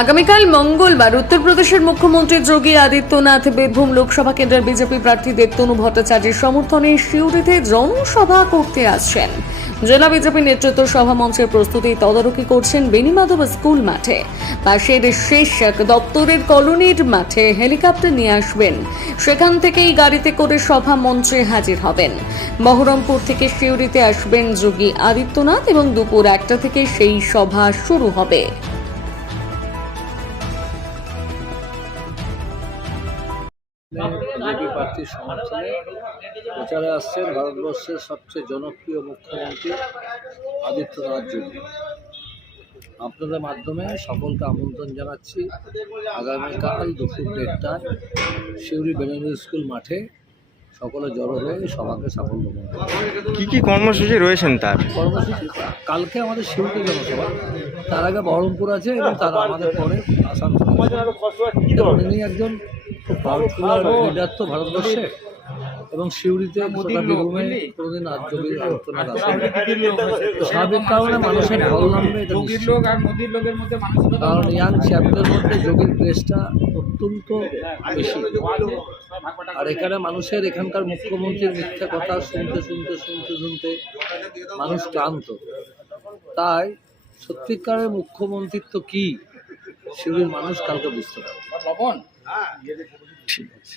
আগামীকাল মঙ্গলবার উত্তরপ্রদেশের মুখ্যমন্ত্রী যোগী আদিত্যনাথ বীরভূম লোকসভা কেন্দ্রের বিজেপি প্রার্থী দেবতনু ভট্টাচার্যের সমর্থনে শিউরিতে জনসভা করতে আসছেন। জেলা বিজেপি নেতৃত্ব সভা মঞ্চের প্রস্তুতি তদারকি করছেন বেনিমাধব স্কুল মাঠে। পাশের শেষ এক দপ্তরের কলোনির মাঠে হেলিকপ্টার নিয়ে আসবেন। সেখান থেকেই গাড়িতে করে সভা মঞ্চে হাজির হবেন। বহরমপুর থেকে শিউরিতে আসবেন যোগী আদিত্যনাথ এবং দুপুর একটা থেকে সেই সভা শুরু হবে। বিজেপি প্রার্থীর সমর্থনে প্রচারে আসছেন ভারতবর্ষের সবচেয়ে জনপ্রিয় মুখ্যমন্ত্রী আদিত্যনাথ যোগী আপনাদের মাধ্যমে সকলকে আমন্ত্রণ জানাচ্ছি। আগামীকাল দুপুর দেড়টায় শিউরি বেনারস স্কুল মাঠে সকলে জড়ো হয়ে সভাকে সাফল্য কি কি কর্মসূচি রয়েছেন তার? কর্মসূচি কালকে আমাদের শিউরিতে জনসভা। তার আগে বহরমপুর আছে এবং তারা আমাদের পরে আসানসোল ইনি একজন লিডার তো ভারতবর্ষে। এবং গোটা বীরভূমে কোনোদিন আঞ্চলিক আলোচনা আসে স্বাভাবিক কারণে মানুষের ঢল নামবে কারণ ইয়াং চ্যাপ্টার মধ্যে যোগীর প্রেসটা অত্যন্ত বেশি। আর এখানে মানুষের এখানকার মুখ্যমন্ত্রীর মিথ্যা কথা শুনতে শুনতে শুনতে শুনতে মানুষ ক্লান্ত। তাই সত্যিকারের মুখ্যমন্ত্রিত্ব কি? শিবির মানুষ কালকে বুঝতে পারবে। লবণ? ঠিক আছে।